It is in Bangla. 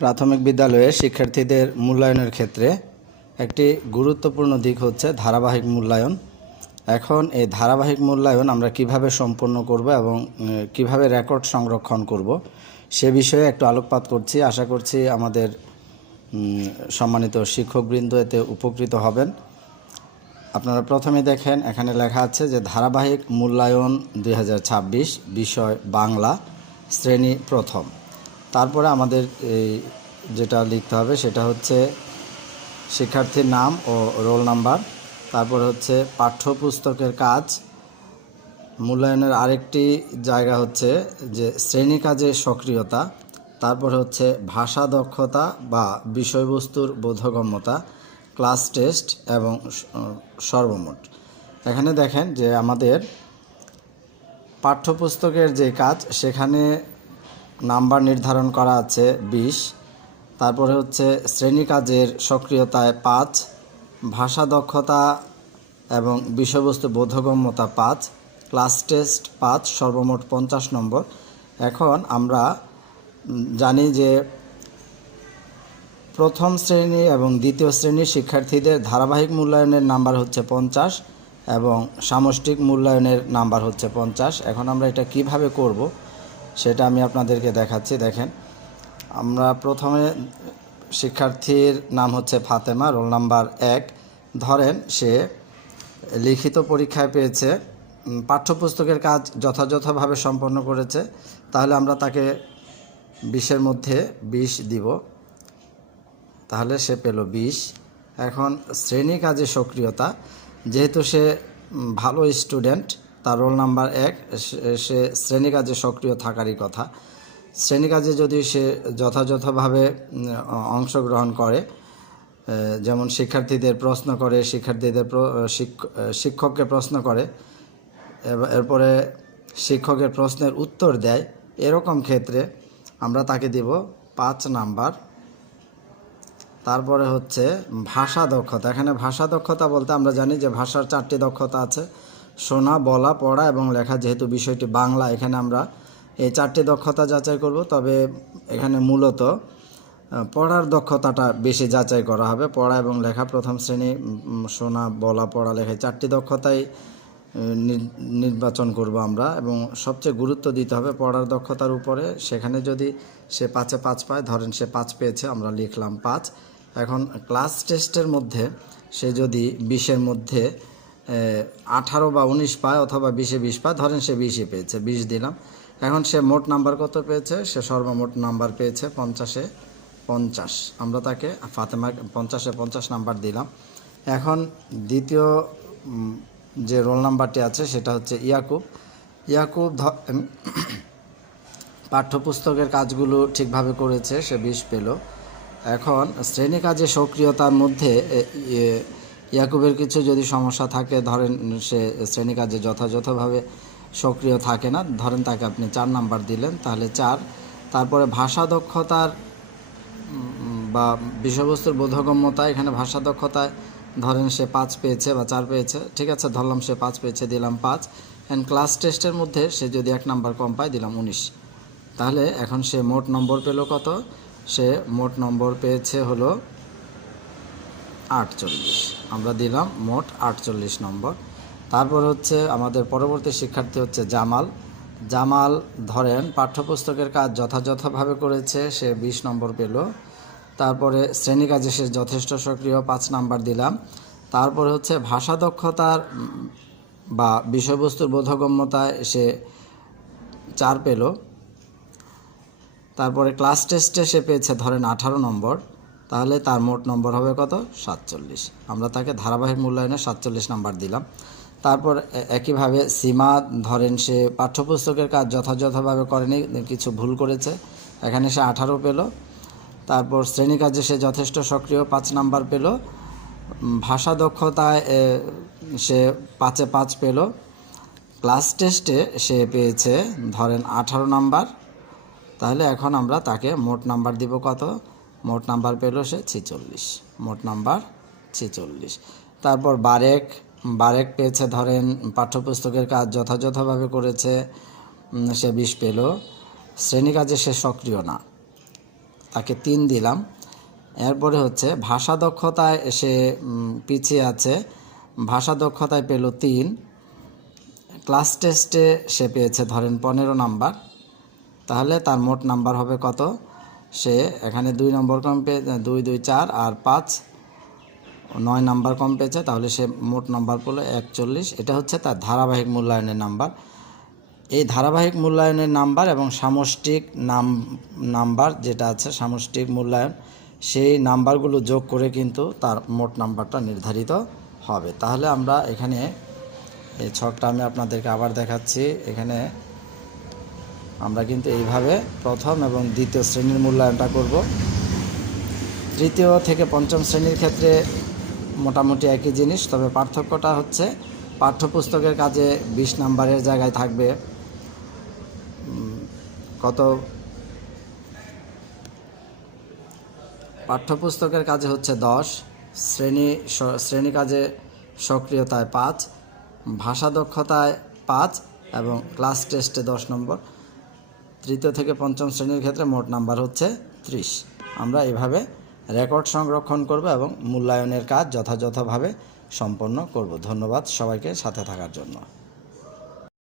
প্রাথমিক বিদ্যালয়ে শিক্ষার্থীদের মূল্যায়নের ক্ষেত্রে একটি গুরুত্বপূর্ণ দিক হচ্ছে ধারাবাহিক মূল্যায়ন। এখন এই ধারাবাহিক মূল্যায়ন আমরা কিভাবে সম্পন্ন করব এবং কিভাবে রেকর্ড সংরক্ষণ করব সে বিষয়ে একটু আলোকপাত করছি। আশা করছি আমাদের সম্মানিত শিক্ষকবৃন্দ এতে উপকৃত হবেন। আপনারা প্রথমে দেখেন, এখানে লেখা আছে যে ধারাবাহিক মূল্যায়ন 2026 বিষয় বাংলা, শ্রেণী প্রথম। তারপরে আমাদের যেটা লিখতে হবে সেটা হচ্ছে শিক্ষার্থীর নাম ও রোল নাম্বার। তারপরে হচ্ছে পাঠ্যপুস্তকের কাজ। মূল্যায়নের আরেকটি জায়গা হচ্ছে যে শ্রেণী কাজে সক্রিয়তা। তারপরে হচ্ছে ভাষা দক্ষতা বা বিষয়বস্তুর বোধগম্যতা, ক্লাস টেস্ট এবং সর্বমোট। এখানে দেখেন যে আমাদের পাঠ্যপুস্তকের যে কাজ সেখানে নাম্বার নির্ধারণ করা আছে 20। তারপরে হচ্ছে শ্রেণী কাজের সক্রিয়তায় 5, ভাষা দক্ষতা এবং বিষয়বস্তু বোধগম্যতা 5, ক্লাস টেস্ট 5, সর্বমোট 50 নম্বর। এখন আমরা জানি যে প্রথম শ্রেণী এবং দ্বিতীয় শ্রেণীর শিক্ষার্থীদের ধারাবাহিক মূল্যায়নের নাম্বার হচ্ছে 50 এবং সামষ্টিক মূল্যায়নের নাম্বার হচ্ছে 50। এখন আমরা এটা কিভাবে করব সেটা আমি আপনাদেরকে দেখাচ্ছি। দেখেন, আমরা প্রথমে শিক্ষার্থীর নাম হচ্ছে ফাতেমা, রোল নাম্বার 1। ধরেন সে লিখিত পরীক্ষায় পেয়েছে, পাঠ্যপুস্তকের কাজ যথাযথভাবে সম্পন্ন করেছে, তাহলে আমরা তাকে 20-এর মধ্যে 20 দিব, তাহলে সে পেল 20। এখন শ্রেণী কাজে সক্রিয়তা, যেহেতু সে ভালো স্টুডেন্ট, তার রোল নাম্বার 1, সে শ্রেণী কাজে সক্রিয় থাকারই কথা। শ্রেণী কাজে যদি সে যথাযথভাবে অংশগ্রহণ করে, যেমন শিক্ষার্থীদের প্রশ্ন করে, শিক্ষককে প্রশ্ন করে, এরপরে শিক্ষকের প্রশ্নের উত্তর দেয়, এরকম ক্ষেত্রে আমরা তাকে দিব 5 নাম্বার। তারপরে হচ্ছে ভাষা দক্ষতা। এখানে ভাষা দক্ষতা বলতে আমরা জানি যে ভাষার 4টি দক্ষতা আছে: শোনা, বলা, পড়া এবং লেখা। যেহেতু বিষয়টি বাংলা, এখানে আমরা এই 4টি দক্ষতা যাচাই করব। তবে এখানে মূলত পড়ার দক্ষতাটা বেশি যাচাই করা হবে। পড়া এবং লেখা, প্রথম শ্রেণী শোনা, বলা, পড়া, লেখা, 4টি দক্ষতাই নির্বাচন করব আমরা, এবং সবচেয়ে গুরুত্ব দিতে হবে পড়ার দক্ষতার উপরে। সেখানে যদি সে 5-এ 5 পায়, ধরেন সে 5 পেয়েছে, আমরা লিখলাম 5। এখন ক্লাস টেস্টের মধ্যে সে যদি 20-এর মধ্যে 18 বা 19 পায়, অথবা 20-এ 20 পায়, ধরেন সে 20-ই পেয়েছে, 20 দিলাম। এখন সে মোট নাম্বার কত পেয়েছে? সে সর্বমোট নাম্বার পেয়েছে 50-এ 50। আমরা তাকে ফাতেমা 50-এ 50 নাম্বার দিলাম। এখন দ্বিতীয় যে রোল নাম্বারটি আছে সেটা হচ্ছে ইয়াকুব। পাঠ্যপুস্তকের কাজগুলো ঠিকভাবে করেছে, সে 20 পেল। এখন শ্রেণী কাজে সক্রিয়তার মধ্যে ইয়াকুবের কিছু যদি সমস্যা থাকে, ধরেন সে শ্রেণী কাজে যথাযথভাবে সক্রিয় থাকে না, ধরেন তাকে আপনি 4 নাম্বার দিলেন, তাহলে 4। তারপরে ভাষা দক্ষতার বা বিষয়বস্তুর বোধগম্যতা, এখানে ভাষা দক্ষতায় ধরেন সে 5 পেয়েছে বা 4 পেয়েছে, ঠিক আছে, ধরলাম সে 5 পেয়েছে, দিলাম 5। অ্যান্ড ক্লাস টেস্টের মধ্যে সে যদি 1 নাম্বার কম পায়, দিলাম 19। তাহলে এখন সে মোট নম্বর পেল কত? সে মোট নম্বর পেয়েছে হলো 48। আমরা দিলাম মোট 48 নম্বর। তারপর হচ্ছে আমাদের পরবর্তী শিক্ষার্থী হচ্ছে জামাল। ধরেন পাঠ্যপুস্তকের কাজ যথাযথভাবে করেছে, সে 20 নম্বর পেল। তারপরে শ্রেণী কাজে সে যথেষ্ট সক্রিয়, 5 নাম্বার দিলাম। তারপরে হচ্ছে ভাষা দক্ষতার বা বিষয়বস্তুর বোধগম্যতায় সে 4 পেল। তারপরে ক্লাস টেস্টে সে পেয়েছে ধরেন 18 নম্বর, তাহলে তার মোট নম্বর হবে কত? 47। আমরা তাকে ধারাবাহিক মূল্যায়নে 47 নাম্বার দিলাম। তারপর একইভাবে সীমা, ধরেন সে পাঠ্যপুস্তকের কাজ যথাযথভাবে করেনি, কিছু ভুল করেছে, এখানে সে 18 পেল। তারপর শ্রেণী কাজে সে যথেষ্ট সক্রিয়, 5 নাম্বার পেল। ভাষা দক্ষতায় সে 5-এ 5 পেল। ক্লাস টেস্টে সে পেয়েছে ধরেন 18 নাম্বার, তাহলে এখন আমরা তাকে মোট নাম্বার দিব কত? মোট নাম্বার পেল সে 46, মোট নাম্বার 46। তারপর বারেক পেয়েছে, ধরেন পাঠ্যপুস্তকের কাজ যথাযথভাবে করেছে, সে 20 পেল। শ্রেণী কাজে সে সক্রিয় না, তাকে 3 দিলাম। এরপরে হচ্ছে ভাষা দক্ষতায় সে পিছিয়ে আছে, ভাষা দক্ষতায় পেল 3, ক্লাস টেস্টে সে পেয়েছে ধরেন 15 নাম্বার, তাহলে তার মোট নাম্বার হবে কত? সে এখানে 2 নম্বর কম পেয়ে 2 2 4 আর 5 9 নাম্বার কম পেয়েছে, তাহলে সে মোট নাম্বার পেল 41। এটা হচ্ছে তার ধারাবাহিক মূল্যায়নের নাম্বার। এই ধারাবাহিক মূল্যায়নের নাম্বার এবং সামষ্টিক নাম্বার যেটা আছে সামষ্টিক মূল্যায়ন, সেই নাম্বারগুলো যোগ করে কিন্তু তার মোট নাম্বারটা নির্ধারিত হবে। তাহলে আমরা এখানে এই ছকটা আমি আপনাদেরকে আবার দেখাচ্ছি। এখানে আমরা কিন্তু এইভাবে প্রথম এবং দ্বিতীয় শ্রেণীর মূল্যায়নটা করব। তৃতীয় থেকে পঞ্চম শ্রেণীর ক্ষেত্রে মোটামুটি একই জিনিস, তবে পার্থক্যটা হচ্ছে পাঠ্যপুস্তকের কাজে 20 নাম্বারের জায়গায় থাকবে কত? পাঠ্যপুস্তকের কাজে হচ্ছে 10, শ্রেণী কাজে সক্রিয়তায় 5, ভাষা দক্ষতায় 5 এবং ক্লাস টেস্টে 10 নম্বর। তৃতীয় থেকে পঞ্চম শ্রেণীর ক্ষেত্রে মোট নাম্বার হচ্ছে 30। আমরা এভাবে রেকর্ড সংরক্ষণ করব এবং মূল্যায়নের কাজ যথাযথভাবে সম্পন্ন করব। ধন্যবাদ সবাইকে সাথে থাকার জন্য।